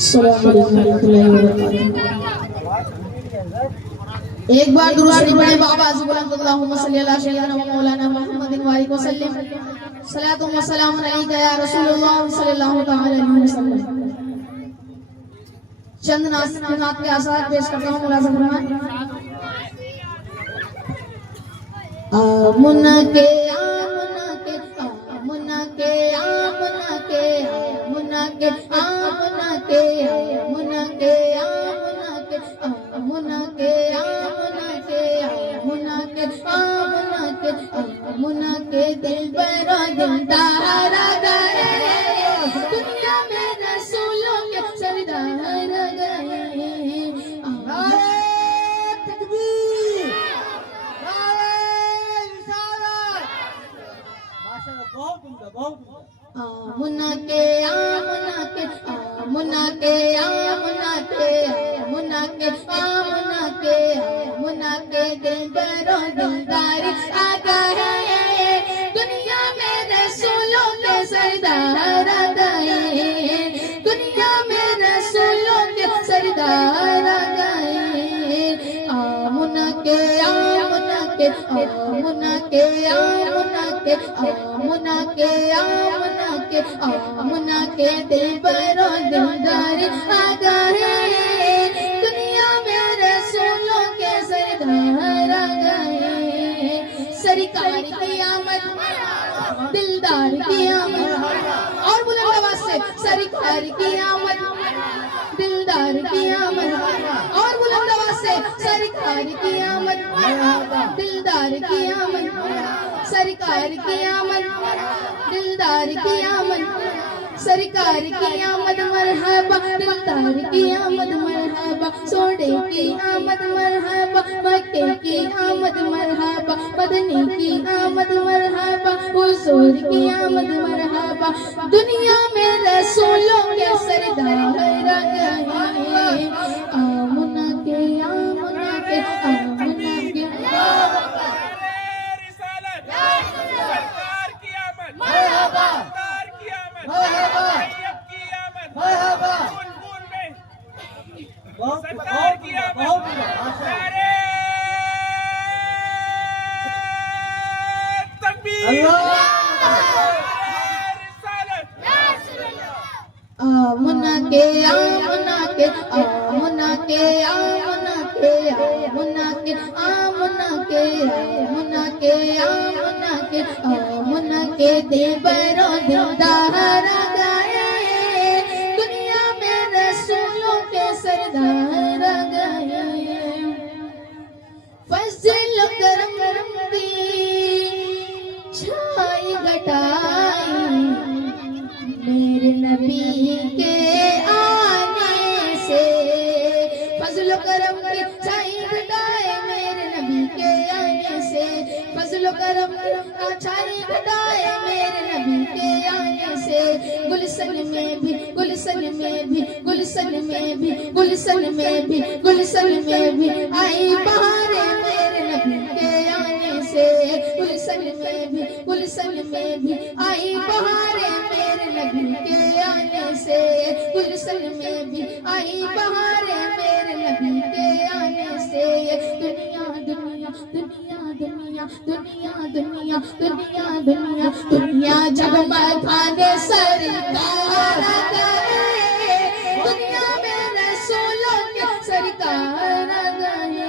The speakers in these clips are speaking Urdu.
السلام علیکم ورحمۃ اللہ وبرکاتہ۔ ایک بار درود شریف پڑھیں بابا از بلند اللہم صلی اللہ سیدنا و مولانا محمد وآلہ وسلم۔ صلاۃ و سلام علیک یا رسول اللہ صلی اللہ تعالی علیہ وسلم۔ چند نعت کے آثار پیش کرتا ہوں، ملاحظہ فرمائیں۔ آمنہ کے آمنہ کے آمنہ کے آمنہ کے آمنہ کے آمنہ کے آمنہ کے آمنہ کے آمنہ کے آمنہ کے آمنہ کے آمنہ کے آمنہ کے دل پر دلدار گئے، دنیا میں رسولوں کے سردار گئے۔ آمنہ کے آمنہ کے آمنہ کے آمنہ کے آمنہ کے آمنہ کے آمنہ کے دل پر دلدار آ گئے، دنیا میں رسولوں کے سردار آ گئے، دنیا میں رسولوں کے سردار آ گئے۔ آمنہ کے آمنہ کے آمنہ کے آمنہ کے آمنہ کے آمنہ کے آمنہ کے دل پر دلدار آ گئے، دنیا میں رسولوں کے سردار آ گئے۔ سرکار کی آمد، دلدار کی آمد، اور بلند آواز سے سرکار کی آمد، دلدار کی آمد، اور بلند آواز سے سرکار کی آمد، دلدار کی آمد، سرکار کی آمد، دلدار کی آمد، سرکار کی آمد مرحبا، دلدار کی آمد مرحبا، سوڑے کی آمد مرحبا، مکے کی آمد مرحبا، مدنی کی آمد مرحبا، حضور کی آمد مرحبا، دنیا میں رسولوں کے سردار آ گئے۔ آمنہ کے آمنہ کے آمنہ کے سرکار کی آمد، تکبیر، آمنہ کے آمنہ کے آمنہ کے آمنہ کے آمنہ کے آمنہ کے آمنہ کے آمنہ کے آمنہ کے دل پر دلدار آ گئے، دنیا میں رسولوں کے سردار آ گئے۔ فضل و کرم کی چھائی گٹائی میرے نبی کے آنے سے، فضل و کرم کی چھائی گٹائے میرے نبی کے آنے سے، فضل و کرم کا چھائی گٹائے میرے نبی کے آنے سے۔ گلشن میں بھی گلشن میں بھی گلشن میں بھی گلشن میں بھی گلشن میں بھی آئی بہاریں میرے نبی کے آنے سے، گلشن میں بھی گلشن میں بھی آئی بہاریں میرے نبی کے آنے سے، گلشن میں بھی آئی بہاریں میرے نبی کے آنے سے۔ دنیا دنیا دنیا دنیا دنیا دنیا دنیا دنیا دنیا جگمگانے سرکار آ گئے، دنیا میں رسولوں کے سرکار آ گئے۔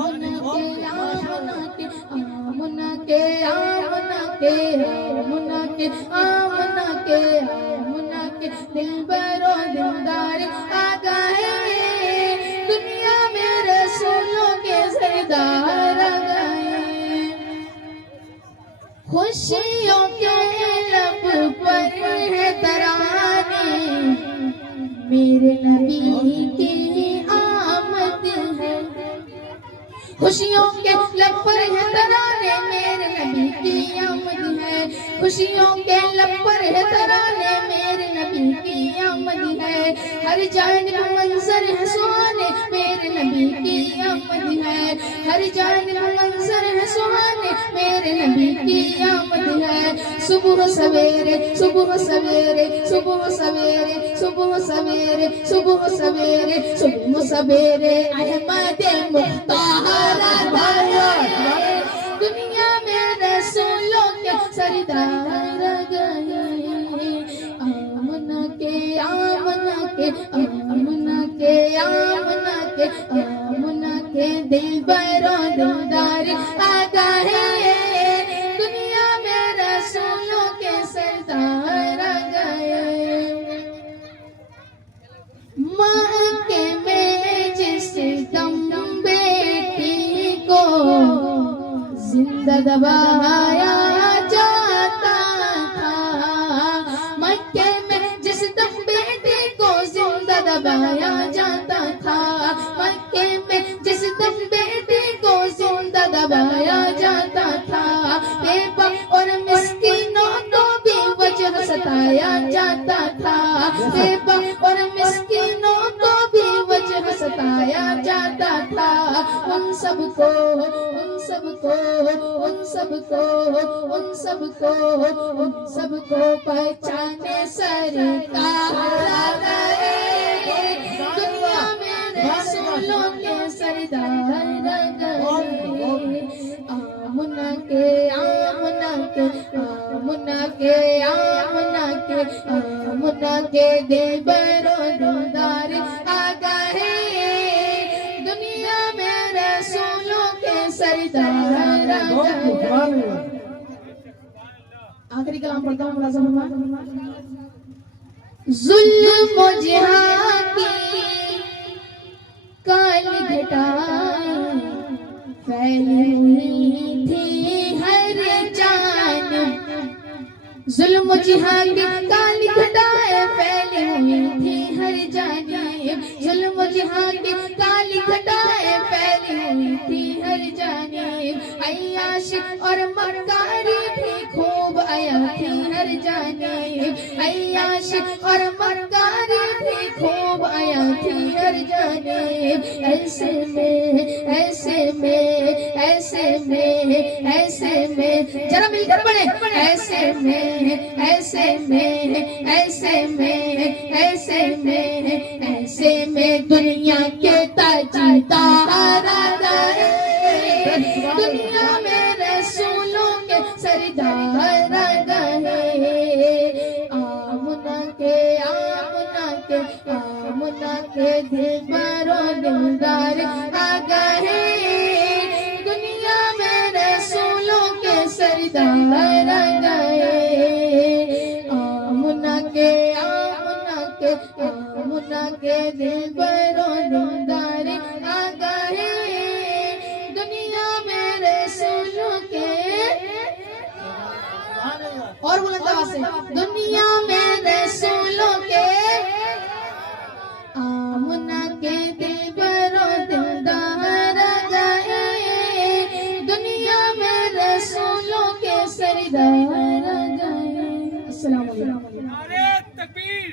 آمنہ کے آمنہ کے آمنہ کے آمنہ کے آمنہ کے آمنہ کے دل پر دلدار آ گئے، دنیا میں رسولوں کے سردار آ گئے۔ خوشیوں کے لب پر ہے ترانے، میرے نبی کی آمد ہے، خوشیوں کے لب پر ہے ترانے میرے نبی کی آمد ہے، خوشیوں کے لب پر ہے ترانے میرے نبی کی آمد ہے ہر جانب منظر ہے سہانے میرے نبی کی آمد ہے ہر جانب منظر ہے سہانے میرے نبی کی آمد ہے صبح سویرے صبح سویرے صبح سویرے صبح سویرے صبح سویرے صبح سویرے احمد مختار دنیا میں رسولوں کے سردار گئے آمنہ کے آمنہ کے آمنہ کے آمنہ کے آمنہ کے دل برو دلدار آ گئے دنیا میں رسولوں کے سردار گئے ماں کے میں جس دم بیٹی کو زندہ دبایا جاتا تھا مکے میں جس دم بیٹی کو زندہ دبایا جاتا تھا مکے میں جس دم بیٹی کو زندہ دبایا جاتا تھا بے اور مسکینوں کو بھی وجہ ستایا جاتا تھا بے اور مسکینوں کو بھی وجہ ستایا جاتا تھا ان سب کو ان سب کو ان سب کو ان سب کو ان سب کو پہچانے سرکار گئے دنیا میں رسولوں کے سردار گئے آمنہ کے آمنہ کے آمنہ کے آمنہ کے آمنہ کے دل برو دلدار آ گئے دنیا میں رسولوں کے سردار گئے آخری کلام پڑھتا ہوں ملازم ظلم و جہاد کی کالی گھٹائیں پھیلی ہوئی تھی ہر جانب ظلم و جہاد کی کالی گھٹائیں پھیلی ہوئی تھی ہر جانب ظلم و جہاد کی کالی گھٹائیں پھیلی ہوئی تھی ہر جانب عیاش اور مکاری بھی خوب آیا تھی ہر جانب عیاش اور مکاری بھی خوب آیا تھی ہر جانب ایسے میں ایسے میں ایسے میں ایسے میں ذرا مل کر پڑھیں ایسے میں ایسے میں ایسے میں ایسے میں ایسے میں دنیا کے تاجدار گئے دنیا میں رسولوں کے سردار گئے آمنہ کے آمنہ کے آمنہ کے دل برو دلدار آ گئے دنیا میں رسولوں کے سردار گئے آمنہ کے آمنہ کے آمنہ کے دل برو دلدار آ گئے دنیا میں رسولوں کے اور بلند آواز سے دنیا میں رسولوں کے آمنہ کے دل برو دلدار گئے دنیا میں رسولوں کے سردار گئے السلام علیکم نعرہ تکبیر